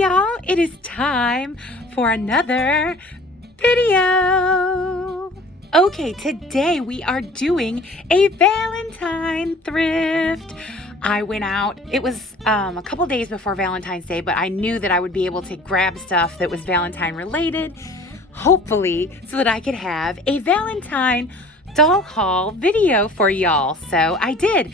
y'all, it is time for another video. Okay, today we are doing a Valentine thrift. I went out, it was a couple days before Valentine's Day, but I knew that I would be able to grab stuff that was Valentine related, hopefully, so that I could have a Valentine doll haul video for y'all. So I did.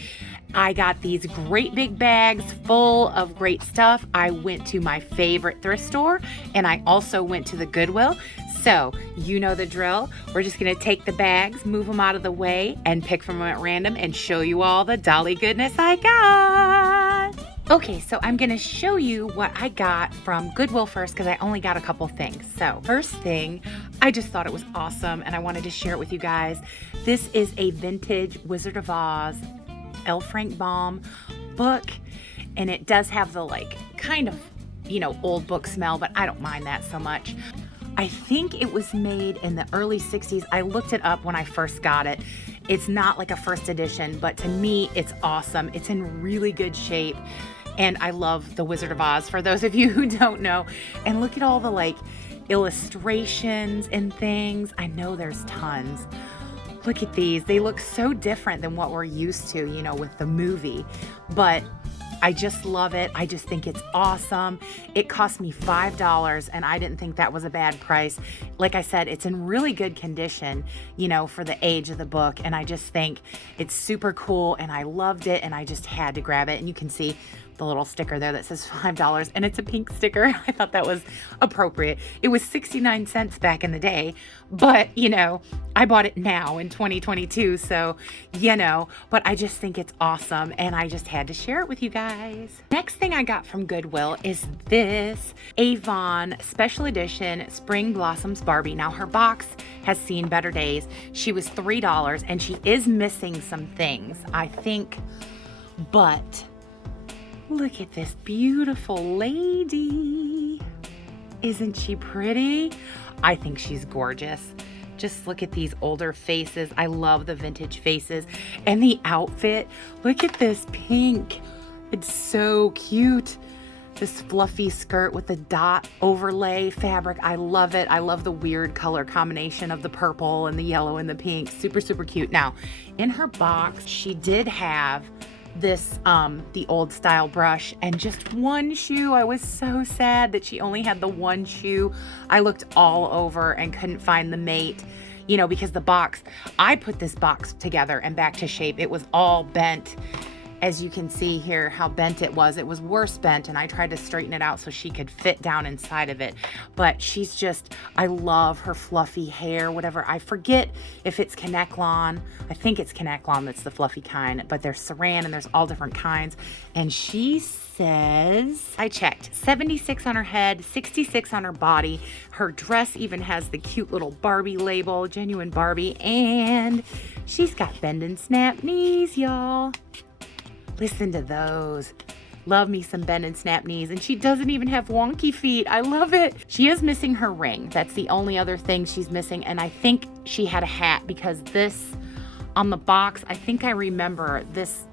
I got these great big bags full of great stuff. I went to my favorite thrift store and I also went to the Goodwill. So you know the drill. We're just gonna take the bags, move them out of the way, and pick from them at random and show you all the dolly goodness I got. Okay, so I'm gonna show you what I got from Goodwill first because I only got a couple things. So first thing, I just thought it was awesome and I wanted to share it with you guys. This is a vintage Wizard of Oz L. Frank Baum book, and it does have the kind of, old book smell, but I don't mind that so much. I think it was made in the early 60s. I looked it up when I first got it. It's not like a first edition, but to me, it's awesome. It's in really good shape, and I love the Wizard of Oz, for those of you who don't know. And look at all the illustrations and things. I know there's tons. Look at these. They look so different than what we're used to, with the movie. But I just love it. I just think it's awesome. It cost me $5 and I didn't think that was a bad price. Like I said, it's in really good condition, for the age of the book. And I just think it's super cool and I loved it and I just had to grab it. And you can see the little sticker there that says $5 and it's a pink sticker. I thought that was appropriate. It was 69 cents back in the day, but I bought it now in 2022. So, but I just think it's awesome and I just had to share it with you guys. Next thing I got from Goodwill is this Avon special edition Spring Blossoms Barbie. Now her box has seen better days. She was $3 and she is missing some things, I think, but look at this beautiful lady. Isn't she pretty? I think she's gorgeous. Just look at these older faces. I love the vintage faces. And the outfit, look at this pink. It's so cute. This fluffy skirt with the dot overlay fabric. I love it. I love the weird color combination of the purple and the yellow and the pink. Super, super cute. Now, in her box, she did have this the old style brush and just one shoe. I was so sad that she only had the one shoe. I looked all over and couldn't find the mate, because the box, I put this box together and back to shape. It was all bent. As you can see here how bent it was. It was worse bent and I tried to straighten it out so she could fit down inside of it. But she's just, I love her fluffy hair, whatever. I forget if it's Kanekalon. I think it's Kanekalon that's the fluffy kind, but there's Saran and there's all different kinds. And she says, I checked, 76 on her head, 66 on her body. Her dress even has the cute little Barbie label, genuine Barbie, and she's got bend and snap knees, y'all. Listen to those. Love me some bend and snap knees. And she doesn't even have wonky feet. I love it. She is missing her ring. That's the only other thing she's missing. And I think she had a hat because this on the box, I think I remember this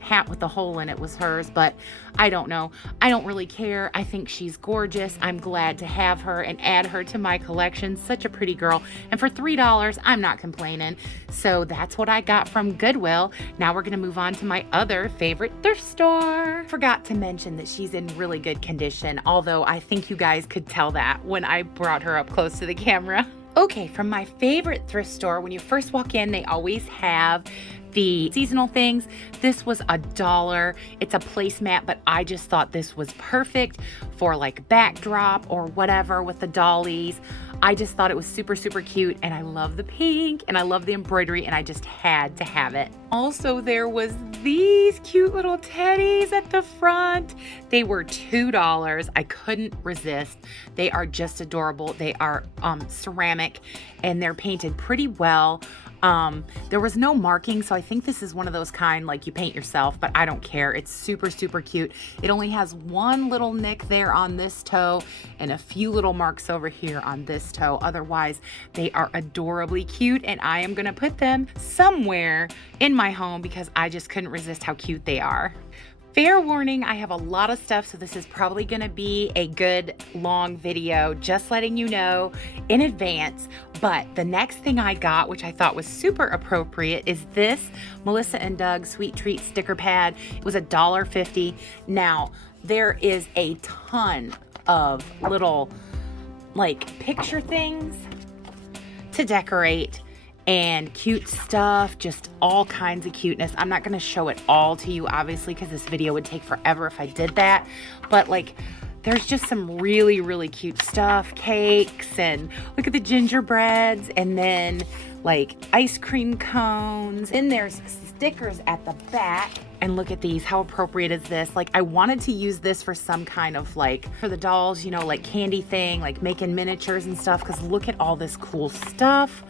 hat with the hole in it was hers, but I don't know. I don't really care. I think she's gorgeous. I'm glad to have her and add her to my collection. Such a pretty girl. And for $3, I'm not complaining. So that's what I got from Goodwill. Now we're gonna move on to my other favorite thrift store. Forgot to mention that she's in really good condition, although I think you guys could tell that when I brought her up close to the camera. Okay, from my favorite thrift store, when you first walk in, they always have the seasonal things. This was $1. It's a placemat, but I just thought this was perfect for backdrop or whatever with the dollies. I just thought it was super, super cute, and I love the pink and I love the embroidery, and I just had to have it. Also, there was these cute little teddies at the front. They were $2. I couldn't resist. They are just adorable. They are ceramic and they're painted pretty well. There was no marking, so I think this is one of those kind you paint yourself, but I don't care. It's super, super cute. It only has one little nick there on this toe and a few little marks over here on this toe. Otherwise, they are adorably cute, and I am gonna put them somewhere in my home because I just couldn't resist how cute they are. Fair warning, I have a lot of stuff, so this is probably gonna be a good long video, just letting you know in advance. But the next thing I got, which I thought was super appropriate, is this Melissa and Doug Sweet Treat sticker pad. It was $1.50. Now, there is a ton of little like picture things to decorate and cute stuff, just all kinds of cuteness. I'm not gonna show it all to you, obviously, because this video would take forever if I did that. But like, there's just some really, really cute stuff, cakes, and look at the gingerbreads, and then like ice cream cones. Then there's stickers at the back. And look at these, how appropriate is this? Like, I wanted to use this for some kind of like, for the dolls, you know, like candy thing, like making miniatures and stuff, because look at all this cool stuff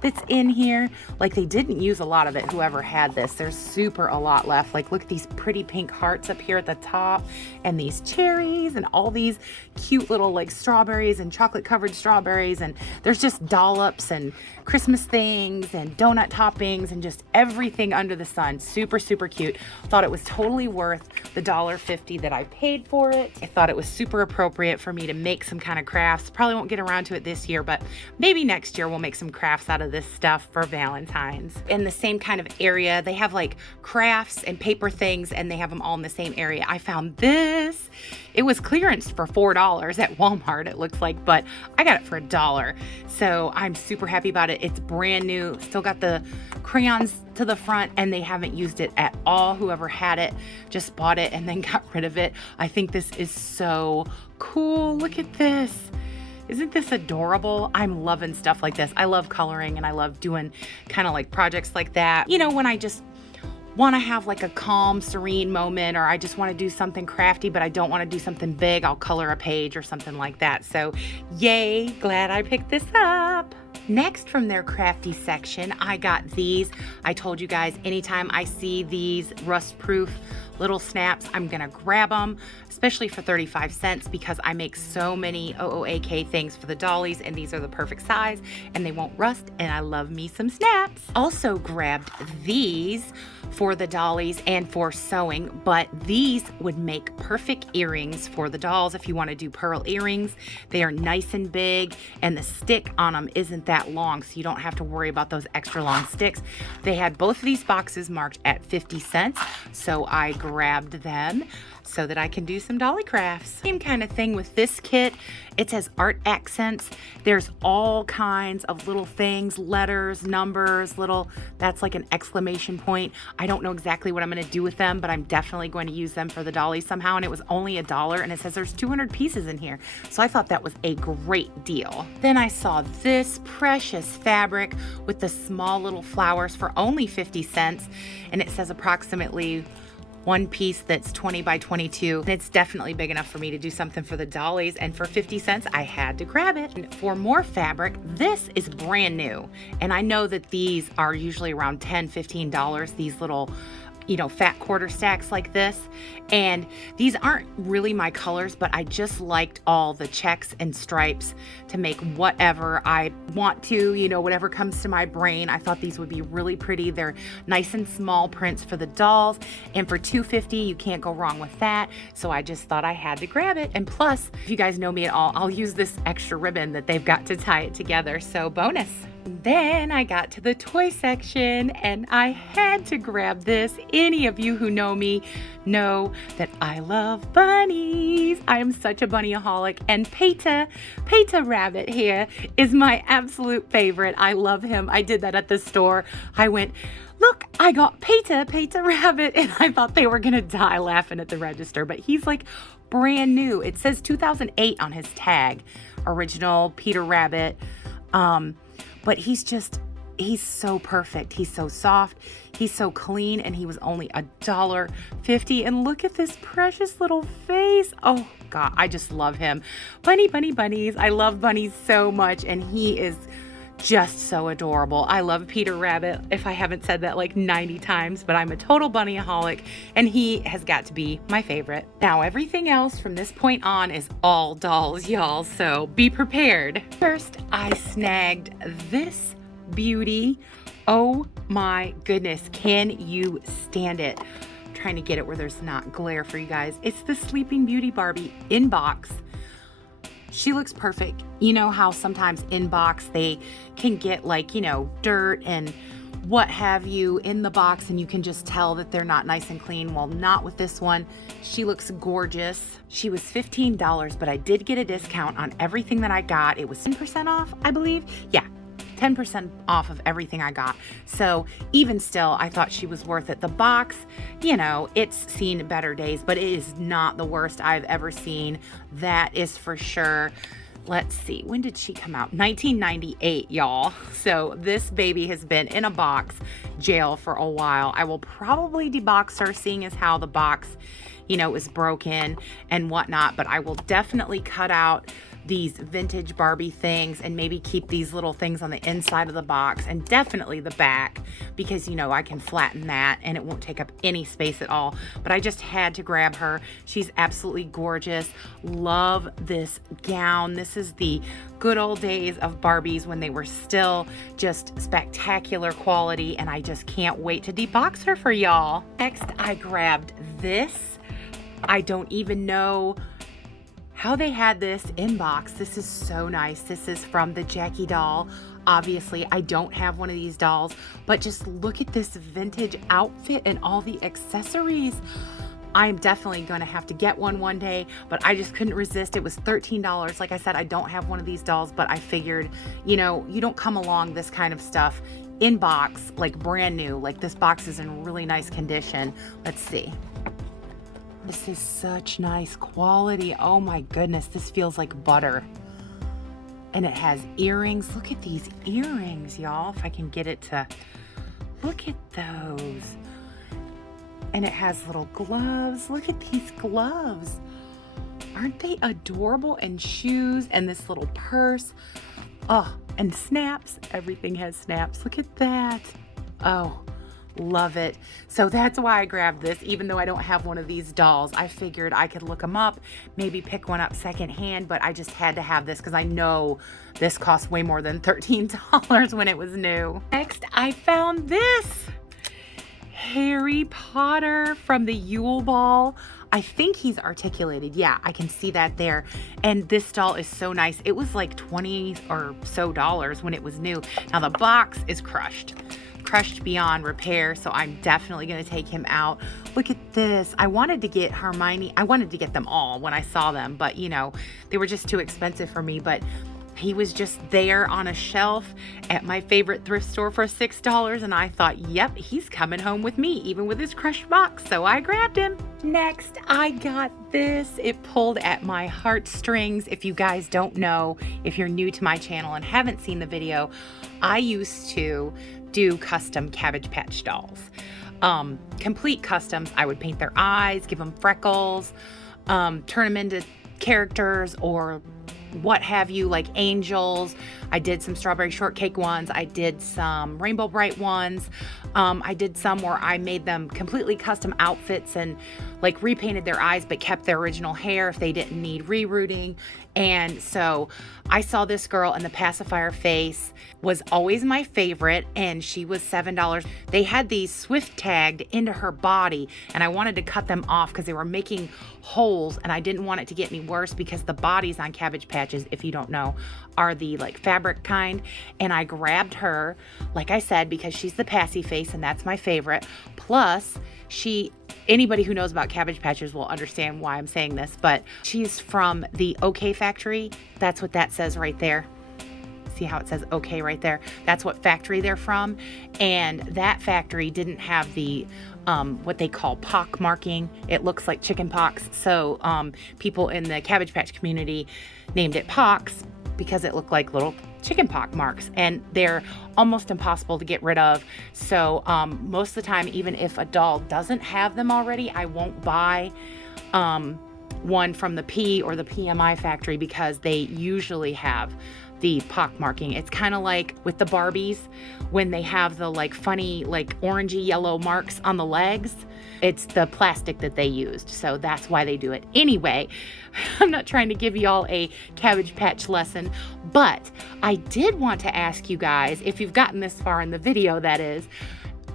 that's in here. Like, they didn't use a lot of it, whoever had this. There's super a lot left. Like, look at these pretty pink hearts up here at the top, and these cherries, and all these cute little like strawberries and chocolate covered strawberries, and there's just dollops and Christmas things and donut toppings and just everything under the sun. Super, super cute. Thought it was totally worth the $1.50 that I paid for it. I thought it was super appropriate for me to make some kind of crafts. Probably won't get around to it this year, but maybe next year we'll make some crafts out of this stuff for Valentine's. In the same kind of area, they have like crafts and paper things, and they have them all in the same area. I found this. It was clearance for $4 at Walmart, it looks like, but I got it for $1. So I'm super happy about it. It's brand new. Still got the crayons to the front, and they haven't used it at all. Whoever had it just bought it and then got rid of it. I think this is so cool. Look at this. Isn't this adorable? I'm loving stuff like this. I love coloring, and I love doing kind of like projects like that. You know, when I just want to have like a calm, serene moment, or I just want to do something crafty, but I don't want to do something big, I'll color a page or something like that. So yay, glad I picked this up. Next, from their crafty section, I got these. I told you guys, anytime I see these rust-proof little snaps, I'm gonna grab them, especially for 35 cents, because I make so many OOAK things for the dollies, and these are the perfect size, and they won't rust, and I love me some snaps. Also grabbed these for the dollies and for sewing, but these would make perfect earrings for the dolls if you want to do pearl earrings. They are nice and big, and the stick on them isn't that long, so you don't have to worry about those extra long sticks. They had both of these boxes marked at 50 cents, so I grabbed them so that I can do some dolly crafts. Same kind of thing with this kit. It says art accents. There's all kinds of little things, letters, numbers, little, that's like an exclamation point. I don't know exactly what I'm gonna do with them, but I'm definitely going to use them for the dolly somehow, and it was only $1, and it says there's 200 pieces in here. So I thought that was a great deal. Then I saw this precious fabric with the small little flowers for only 50 cents, and it says approximately one piece that's 20 by 22. And it's definitely big enough for me to do something for the dollies, and for 50 cents, I had to grab it. And for more fabric, this is brand new. And I know that these are usually around $10, $15, these little, you know, fat quarter stacks like this. And these aren't really my colors, but I just liked all the checks and stripes to make whatever I want to, you know, whatever comes to my brain. I thought these would be really pretty. They're nice and small prints for the dolls, and for $2.50, you can't go wrong with that. So I just thought I had to grab it. And plus, if you guys know me at all, I'll use this extra ribbon that they've got to tie it together. So bonus. Then I got to the toy section, and I had to grab this. Any of you who know me know that I love bunnies. I am such a bunnyaholic, and Peta Rabbit here is my absolute favorite. I love him. I did that at the store. I went, look, I got Peta Rabbit, and I thought they were gonna die laughing at the register, but he's like brand new. It says 2008 on his tag, original Peter Rabbit. But he's so perfect. He's so soft. He's so clean, and he was only $1.50. And look at this precious little face. Oh God, I just love him. Bunnies. I love bunnies so much, and he is just so adorable. I love Peter Rabbit, if I haven't said that like 90 times, but I'm a total bunnyaholic, and he has got to be my favorite. Now, everything else from this point on is all dolls, y'all, so be prepared. First, I snagged this beauty. Oh my goodness, can you stand it? trying to get it where there's not glare for you guys. It's the Sleeping Beauty Barbie in box. She looks perfect. You know how sometimes in box they can get like, you know, dirt and what have you in the box, and you can just tell that they're not nice and clean. Well, not with this one. She looks gorgeous. She was $15, but I did get a discount on everything that I got. It was 10% off, I believe. Yeah, 10% off of everything I got. So even still, I thought she was worth it. The box, you know, it's seen better days, but it is not the worst I've ever seen. That is for sure. Let's see, when did she come out? 1998, y'all. So this baby has been in a box jail for a while. I will probably debox her, seeing as how the box, you know, is broken and whatnot, but I will definitely cut out these vintage Barbie things and maybe keep these little things on the inside of the box and definitely the back, because, you know, I can flatten that and it won't take up any space at all. But I just had to grab her. She's absolutely gorgeous. Love this gown. This is the good old days of Barbies when they were still just spectacular quality, and I just can't wait to debox her for y'all. Next, I grabbed this. I don't even know how they had this in box. This is so nice. This is from the Jackie doll. Obviously, I don't have one of these dolls, but just look at this vintage outfit and all the accessories. I'm definitely going to have to get one day, but I just couldn't resist. It was $13. Like I said, I don't have one of these dolls, but I figured, you know, you don't come along this kind of stuff in box, like brand new. Like this box is in really nice condition. Let's see. This is such nice quality. Oh my goodness, this feels like butter. And it has earrings. Look at these earrings, y'all. If I can get it to, look at those. And it has little gloves. Look at these gloves. Aren't they adorable? And shoes and this little purse. Oh, and snaps. Everything has snaps. Look at that. Oh, love it. So that's why I grabbed this, even though I don't have one of these dolls. I figured I could look them up, maybe pick one up secondhand, but I just had to have this because I know this cost way more than $13 when it was new. Next, I found this Harry Potter from the Yule Ball. I think he's articulated. Yeah, I can see that there. And this doll is so nice. It was like $20 or so when it was new. Now the box is crushed beyond repair, so I'm definitely going to take him out. Look at this. I wanted to get Hermione. I wanted to get them all when I saw them, but you know, they were just too expensive for me. But he was just there on a shelf at my favorite thrift store for $6, and I thought, yep, he's coming home with me, even with his crushed box, so I grabbed him. Next, I got this. It pulled at my heartstrings. If you guys don't know, if you're new to my channel and haven't seen the video, I used to do custom Cabbage Patch dolls. Complete customs. I would paint their eyes, give them freckles, turn them into characters or what have you, like angels. I did some strawberry shortcake ones. I did some rainbow bright ones. I did some where I made them completely custom outfits and like repainted their eyes but kept their original hair if they didn't need rerouting. And so I saw this girl, and the pacifier face was always my favorite, and she was $7. They had these Swift tagged into her body, and I wanted to cut them off because they were making holes, and I didn't want it to get any worse because the bodies on Cabbage Patches, if you don't know, are the like fabric kind. And I grabbed her, like I said, because she's the passy face and that's my favorite. Plus, anybody who knows about Cabbage Patches will understand why I'm saying this, but she's from the OK factory. That's what that says right there. See how it says OK right there? That's what factory they're from. And that factory didn't have the what they call pock marking. It looks like chicken pox. So people in the Cabbage Patch community named it pox because it looked like little chicken pox marks, and they're almost impossible to get rid of. So most of the time, even if a doll doesn't have them already, I won't buy one from the P or the PMI factory because they usually have the pock marking. It's kind of like with the Barbies when they have the like funny like orangey yellow marks on the legs. It's the plastic that they used, so that's why they do it. Anyway, I'm not trying to give y'all a Cabbage Patch lesson, but I did want to ask you guys, if you've gotten this far in the video, that is,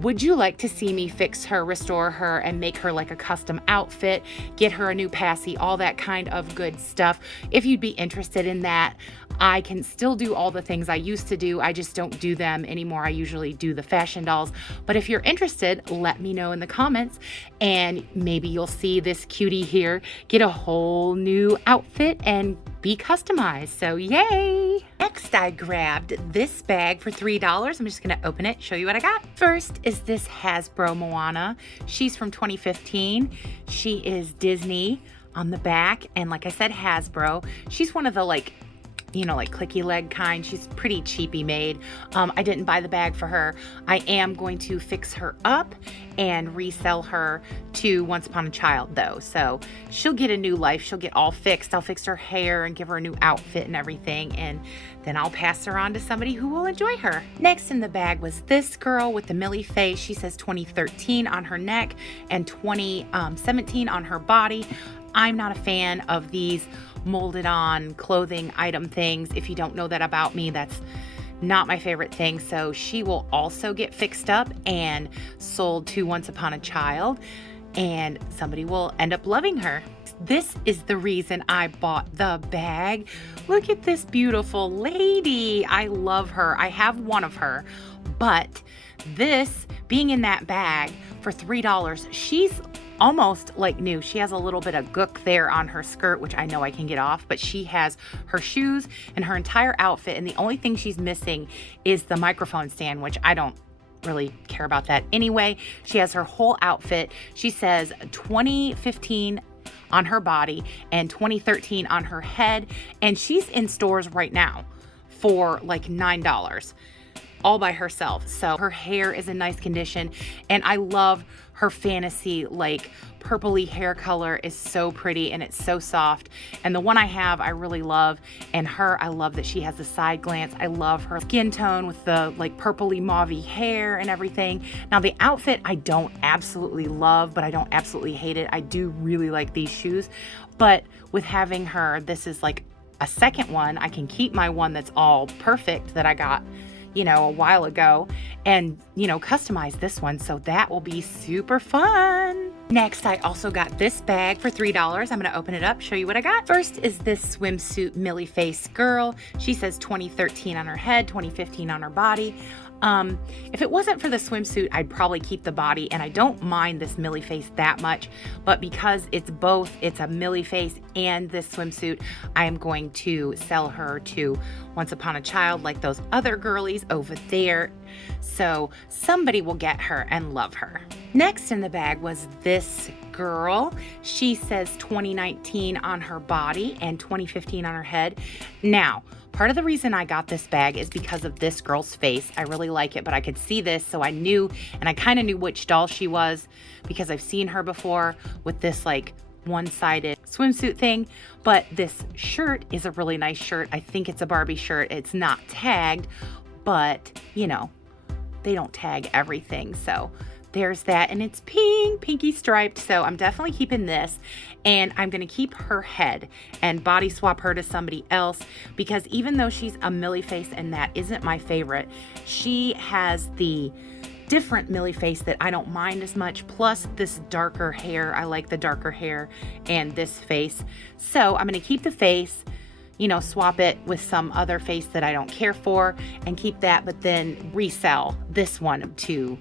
Would you like to see me fix her, restore her, and make her like a custom outfit, get her a new passy, all that kind of good stuff? If you'd be interested in that, I can still do all the things I used to do. I just don't do them anymore. I usually do the fashion dolls. But if you're interested, let me know in the comments, and maybe you'll see this cutie here get a whole new outfit and be customized. So yay! Next, I grabbed this bag for $3. I'm just gonna open it, show you what I got. First is this Hasbro Moana. She's from 2015. She is Disney on the back, and like I said, Hasbro. She's one of the like clicky leg kind. She's pretty cheapy made. I didn't buy the bag for her. I am going to fix her up and resell her to Once Upon a Child though. So she'll get a new life. She'll get all fixed. I'll fix her hair and give her a new outfit and everything. And then I'll pass her on to somebody who will enjoy her. Next in the bag was this girl with the Millie face. She says 2013 on her neck and 2017 on her body. I'm not a fan of these molded on clothing item things. If you don't know that about me, that's not my favorite thing. So she will also get fixed up and sold to Once Upon a Child, and somebody will end up loving her. This is the reason I bought the bag. Look at this beautiful lady. I love her. I have one of her, but this being in that bag for $3, she's almost like new. She has a little bit of gook there on her skirt, which I know I can get off, but she has her shoes and her entire outfit, and the only thing she's missing is the microphone stand, which I don't really care about that anyway. She has her whole outfit. She says 2015 on her body and 2013 on her head, and she's in stores right now for like $9 all by herself. So her hair is in nice condition, and I love her fantasy like purpley hair color is so pretty, and it's so soft. And the one I have I really love, and her, I love that she has the side glance. I love her skin tone with the like purpley mauvey hair and everything. Now the outfit I don't absolutely love, but I don't absolutely hate it. I do really like these shoes, but with having her, this is like a second one. I can keep my one that's all perfect that I got a while ago, and customize this one, so that will be super fun. Next, I also got this bag for $3. I'm gonna open it up, show you what I got. First is this swimsuit Millie face girl. She says 2013 on her head, 2015 on her body. If it wasn't for the swimsuit, I'd probably keep the body, and I don't mind this Millie face that much, but because it's both, it's a Millie face and this swimsuit, I am going to sell her to Once Upon a Child like those other girlies over there, so somebody will get her and love her. Next in the bag was this girl. She says 2019 on her body and 2015 on her head. Now, part of the reason I got this bag is because of this girl's face. I really like it, but I could see this, so I knew, and I kind of knew which doll she was because I've seen her before with this like one-sided swimsuit thing. But this shirt is a really nice shirt. I think it's a Barbie shirt. It's not tagged, but they don't tag everything, so there's that, and it's pinky striped, so I'm definitely keeping this, and I'm gonna keep her head and body swap her to somebody else, because even though she's a Millie face and that isn't my favorite, she has the different Millie face that I don't mind as much, plus this darker hair. I like the darker hair and this face, so I'm gonna keep the face, swap it with some other face that I don't care for and keep that, but then resell this one to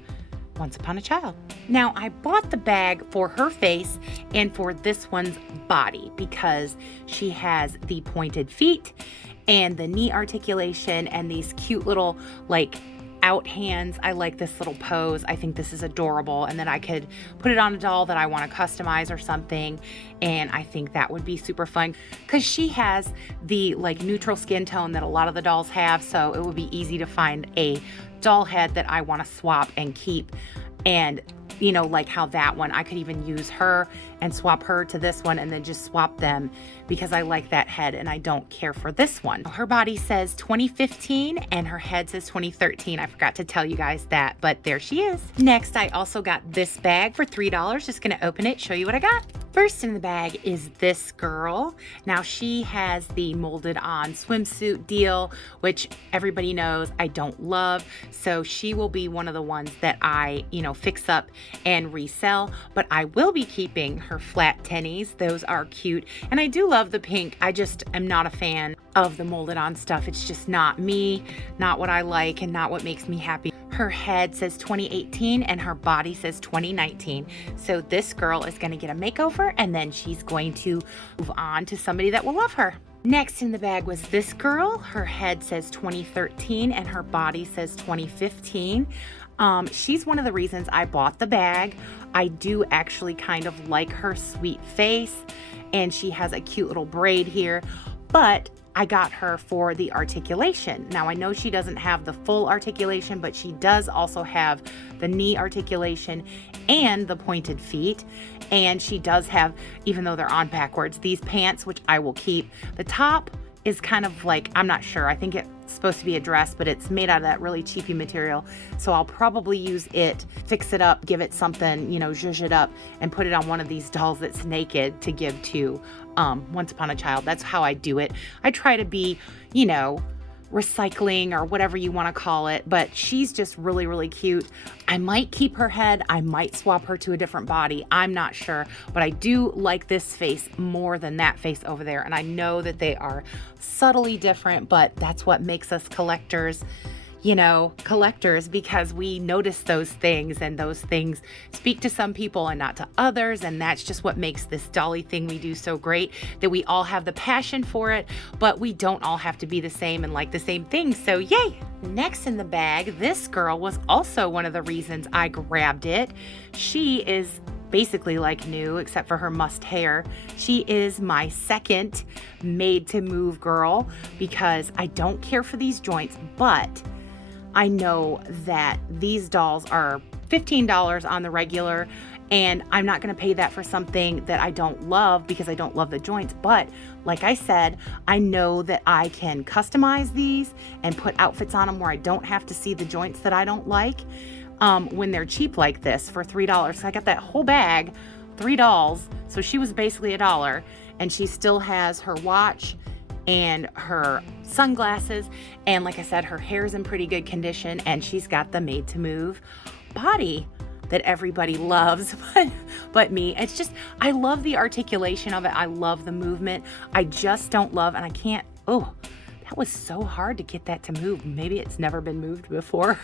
Once Upon a Child. Now, I bought the bag for her face and for this one's body because she has the pointed feet and the knee articulation and these cute little like out hands. I like this little pose. I think this is adorable, and then I could put it on a doll that I want to customize or something, and I think that would be super fun because she has the like neutral skin tone that a lot of the dolls have, so it would be easy to find a doll head that I want to swap and keep. And like how that one, I could even use her and swap her to this one and then just swap them because I like that head and I don't care for this one. Her body says 2015 and her head says 2013. I forgot to tell you guys that, but there she is. Next, I also got this bag for $3. Just gonna open it, show you what I got. First in the bag is this girl. Now she has the molded on swimsuit deal, which everybody knows I don't love. So she will be one of the ones that I, fix up and resell, but I will be keeping her flat tennies. Those are cute. And I do love the pink. I just am not a fan of the molded on stuff. It's just not me, not what I like, and not what makes me happy. Her head says 2018 and her body says 2019. So this girl is going to get a makeover and then she's going to move on to somebody that will love her. Next in the bag was this girl. Her head says 2013 and her body says 2015. She's one of the reasons I bought the bag. I do actually kind of like her sweet face and she has a cute little braid here, but I got her for the articulation. Now I know she doesn't have the full articulation, but she does also have the knee articulation and the pointed feet. And she does have, even though they're on backwards, these pants, which I will keep. The top is kind of like, I'm not sure. I think it's supposed to be a dress, but it's made out of that really cheapy material. So I'll probably use it, fix it up, give it something, zhuzh it up and put it on one of these dolls that's naked to give to Once Upon a Child. That's how I do it. I try to be, recycling or whatever you want to call it, but she's just really, really cute. I might keep her head. I might swap her to a different body. I'm not sure, but I do like this face more than that face over there. And I know that they are subtly different, but that's what makes us collectors, because we notice those things and those things speak to some people and not to others. And that's just what makes this dolly thing we do so great, that we all have the passion for it, but we don't all have to be the same and like the same things. So yay! Next in the bag, this girl was also one of the reasons I grabbed it. She is basically like new, except for her mussed hair. She is my second made to move girl because I don't care for these joints, but I know that these dolls are $15 on the regular, and I'm not going to pay that for something that I don't love because I don't love the joints. But like I said, I know that I can customize these and put outfits on them where I don't have to see the joints that I don't like when they're cheap like this for $3. So I got that whole bag, 3 dolls. So she was basically $1, and she still has her watch and her sunglasses, and like I said, her hair's in pretty good condition, and she's got the made to move body that everybody loves but me. It's just, I love the articulation of it. I love the movement. I just don't love, and I can't, that was so hard to get that to move. Maybe it's never been moved before.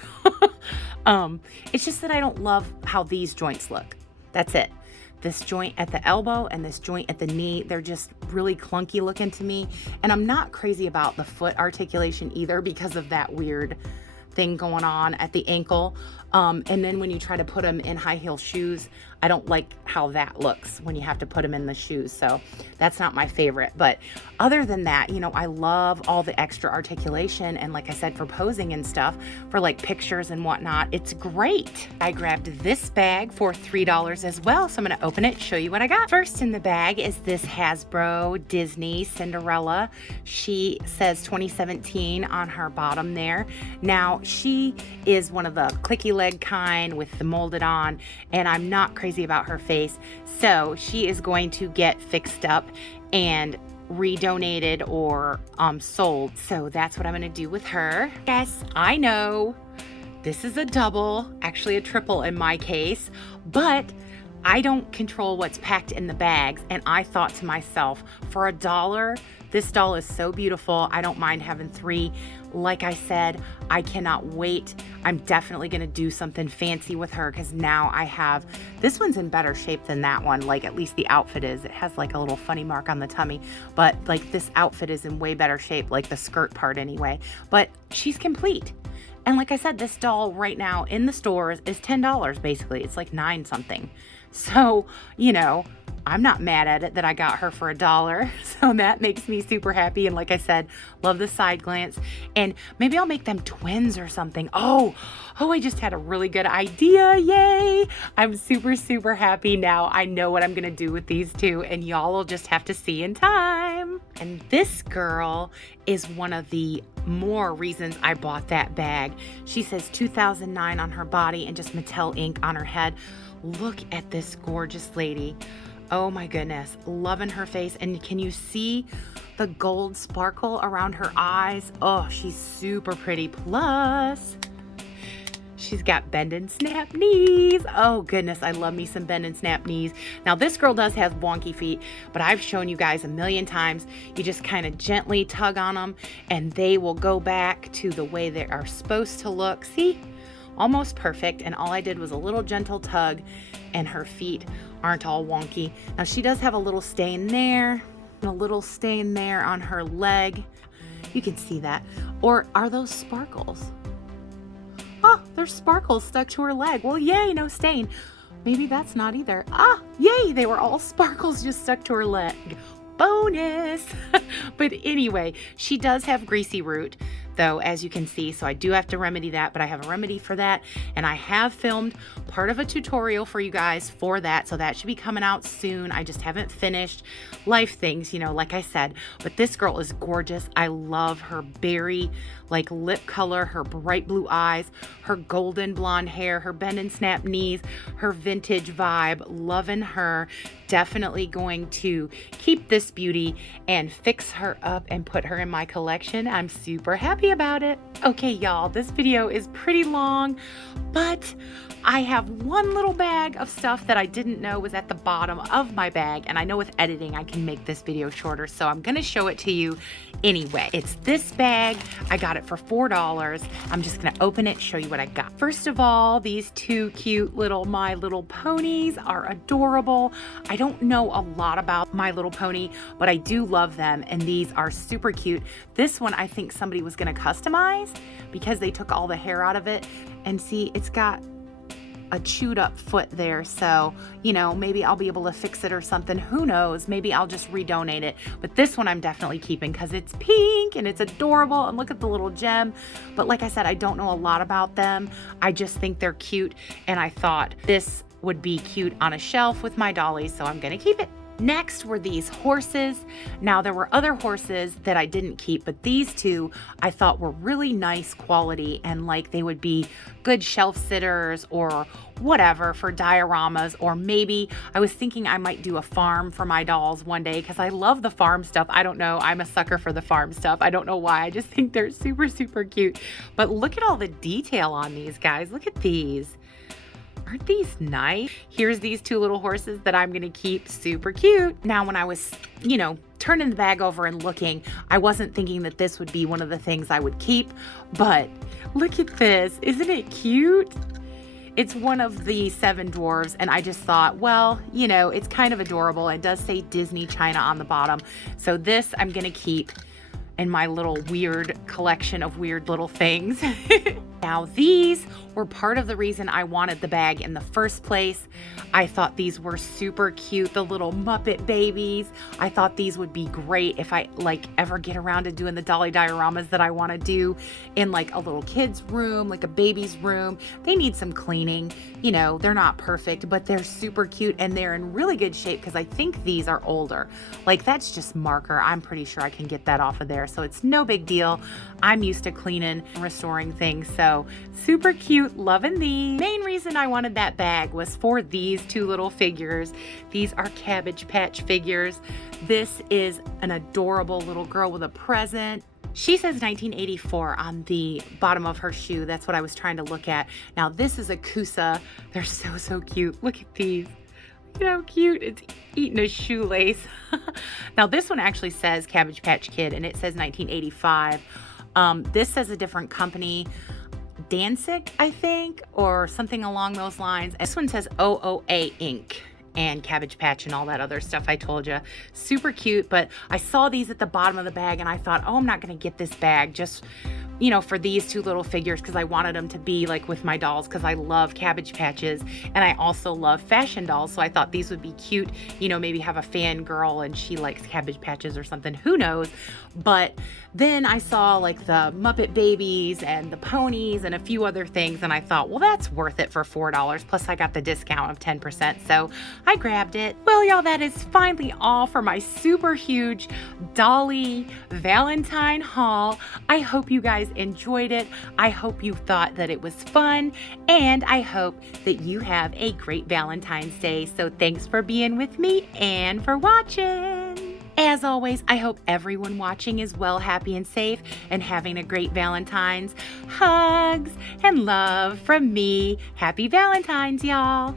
It's just that I don't love how these joints look. That's it. This joint at the elbow and this joint at the knee, they're just really clunky looking to me. And I'm not crazy about the foot articulation either because of that weird thing going on at the ankle. And then when you try to put them in high heel shoes, I don't like how that looks when you have to put them in the shoes. So that's not my favorite. But other than that, I love all the extra articulation. And like I said, for posing and stuff, for like pictures and whatnot, it's great. I grabbed this bag for $3 as well. So I'm going to open it, show you what I got. First in the bag is this Hasbro Disney Cinderella. She says 2017 on her bottom there. Now she is one of the clicky leg kind with the molded on, and I'm not crazy about her face. So she is going to get fixed up and redonated or sold. So that's what I'm going to do with her. Yes, I know this is a double, actually a triple in my case, but I don't control what's packed in the bags. And I thought to myself, for $1, this doll is so beautiful. I don't mind having 3. Like I said, I cannot wait. I'm definitely going to do something fancy with her because now I have, this one's in better shape than that one. Like at least the outfit is. It has like a little funny mark on the tummy, but like this outfit is in way better shape, like the skirt part anyway. But she's complete. And like I said, this doll right now in the stores is $10 basically. It's like 9 something. So, I'm not mad at it that I got her for $1. So that makes me super happy. And like I said, love the side glance. And maybe I'll make them twins or something. Oh, I just had a really good idea. Yay. I'm super, super happy now. I know what I'm going to do with these two, and y'all will just have to see in time. And this girl is one of the more reasons I bought that bag. She says 2009 on her body and just Mattel ink on her head. Look at this gorgeous lady. Oh my goodness, loving her face. And can you see the gold sparkle around her eyes? Oh, she's super pretty. Plus, she's got bend and snap knees. Oh goodness, I love me some bend and snap knees. Now this girl does have wonky feet, but I've shown you guys a million times. You just kind of gently tug on them and they will go back to the way they are supposed to look. See? Almost perfect. And all I did was a little gentle tug and her feet aren't all wonky. Now she does have a little stain there and a little stain there on her leg. You can see that. Or are those sparkles? Oh, there's sparkles stuck to her leg. Well, yay, no stain. Maybe that's not either. Ah, yay, they were all sparkles just stuck to her leg. Bonus. But anyway, she does have greasy root though, as you can see, so I do have to remedy that, but I have a remedy for that, and I have filmed part of a tutorial for you guys for that, so that should be coming out soon. I just haven't finished life things, you know, like I said. But this girl is gorgeous. I love her berry like lip color, her bright blue eyes, her golden blonde hair, her bend and snap knees, her vintage vibe. Loving her. Definitely going to keep this beauty and fix her up and put her in my collection. I'm super happy about it. Okay, y'all, this video is pretty long, but I have one little bag of stuff that I didn't know was at the bottom of my bag, and I know with editing I can make this video shorter, so I'm gonna show it to you anyway. It's this bag. I got it for $4. I'm just gonna open it, show you what I got. First of all, these two cute little My Little Ponies are adorable. I don't know a lot about My Little Pony, but I do love them, and these are super cute. This one I think somebody was gonna customize because they took all the hair out of it, and see, it's got a chewed up foot there, so you know, maybe I'll be able to fix it or something. Who knows? Maybe I'll just redonate it. But this one I'm definitely keeping because it's pink and it's adorable, and look at the little gem. But like I said, I don't know a lot about them. I just think they're cute, and I thought this would be cute on a shelf with my dollies, so I'm gonna keep it. Next were these horses. Now there were other horses that I didn't keep, but these two I thought were really nice quality, and like they would be good shelf sitters or whatever for dioramas, or maybe I was thinking I might do a farm for my dolls one day because I love the farm stuff. I don't know, I'm a sucker for the farm stuff. I don't know why, I just think they're super, super cute. But look at all the detail on these guys. Look at these. Aren't these nice? Here's these two little horses that I'm gonna keep. Super cute. Now, when I was, you know, turning the bag over and looking, I wasn't thinking that this would be one of the things I would keep, but look at this. Isn't it cute? It's one of the 7 dwarves, and I just thought, well, you know, it's kind of adorable. It does say Disney China on the bottom. So this I'm gonna keep in my little weird collection of weird little things. Now these were part of the reason I wanted the bag in the first place. I thought these were super cute, the little Muppet babies. I thought these would be great if I like ever get around to doing the dolly dioramas that I want to do in like a little kid's room, like a baby's room. They need some cleaning, you know, they're not perfect, but they're super cute, and they're in really good shape because I think these are older. Like that's just marker. I'm pretty sure I can get that off of there, so it's no big deal. I'm used to cleaning and restoring things, so super cute, loving these. Main reason I wanted that bag was for these two little figures. These are Cabbage Patch figures. This is an adorable little girl with a present. She says 1984 on the bottom of her shoe. That's what I was trying to look at. Now this is a Kusa. They're so, so cute. Look at these. Look at how cute. It's eating a shoelace. Now this one actually says Cabbage Patch Kid, and it says 1985. This says a different company, Danzig, I think, or something along those lines. This one says OOA Inc. and Cabbage Patch and all that other stuff I told you. Super cute, but I saw these at the bottom of the bag and I thought, oh, I'm not gonna get this bag just, you know, for these two little figures because I wanted them to be like with my dolls because I love Cabbage Patches and I also love fashion dolls. So I thought these would be cute, you know, maybe have a fan girl and she likes Cabbage Patches or something, who knows. But then I saw like the Muppet Babies and the ponies and a few other things, and I thought, well, that's worth it for $4. Plus I got the discount of 10%, so I grabbed it. Well, y'all, that is finally all for my super huge Dolly Valentine haul. I hope you guys guys enjoyed it. I hope you thought that it was fun, and I hope that you have a great Valentine's Day. So thanks for being with me and for watching. As always, I hope everyone watching is well, happy, and safe, and having a great Valentine's. Hugs and love from me. Happy Valentine's, y'all.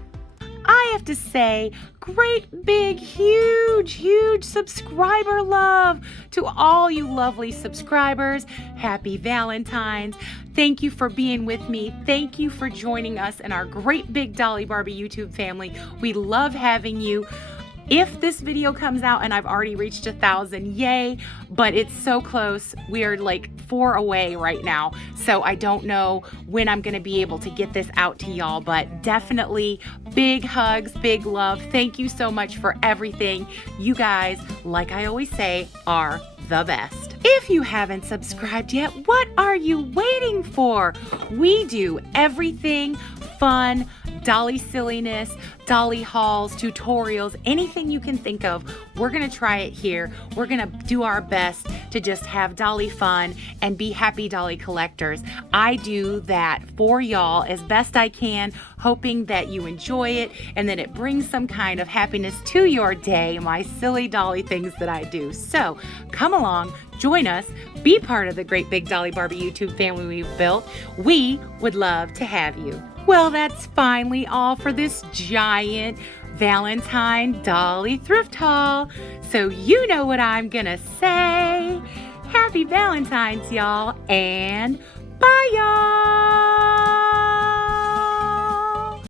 I have to say, great big, huge subscriber love to all you lovely subscribers. Happy Valentine's. Thank you for being with me. Thank you for joining us in our great big Dolly Barbie YouTube family. We love having you. If this video comes out and I've already reached 1,000, yay, but it's so close. We are like 4 away right now. So I don't know when I'm gonna be able to get this out to y'all, but definitely big hugs, big love. Thank you so much for everything. You guys, like I always say, are the best. If you haven't subscribed yet, what are you waiting for? We do everything fun, Dolly silliness, Dolly hauls, tutorials, anything you can think of. We're gonna try it here. We're gonna do our best to just have Dolly fun and be happy Dolly collectors. I do that for y'all as best I can, hoping that you enjoy it and that it brings some kind of happiness to your day, my silly Dolly things that I do. So come along, join us, be part of the great big Dolly Barbie YouTube family we've built. We would love to have you. Well, that's finally all for this giant Valentine Dolly thrift haul. So you know what I'm gonna say. Happy Valentine's, y'all, and bye, y'all.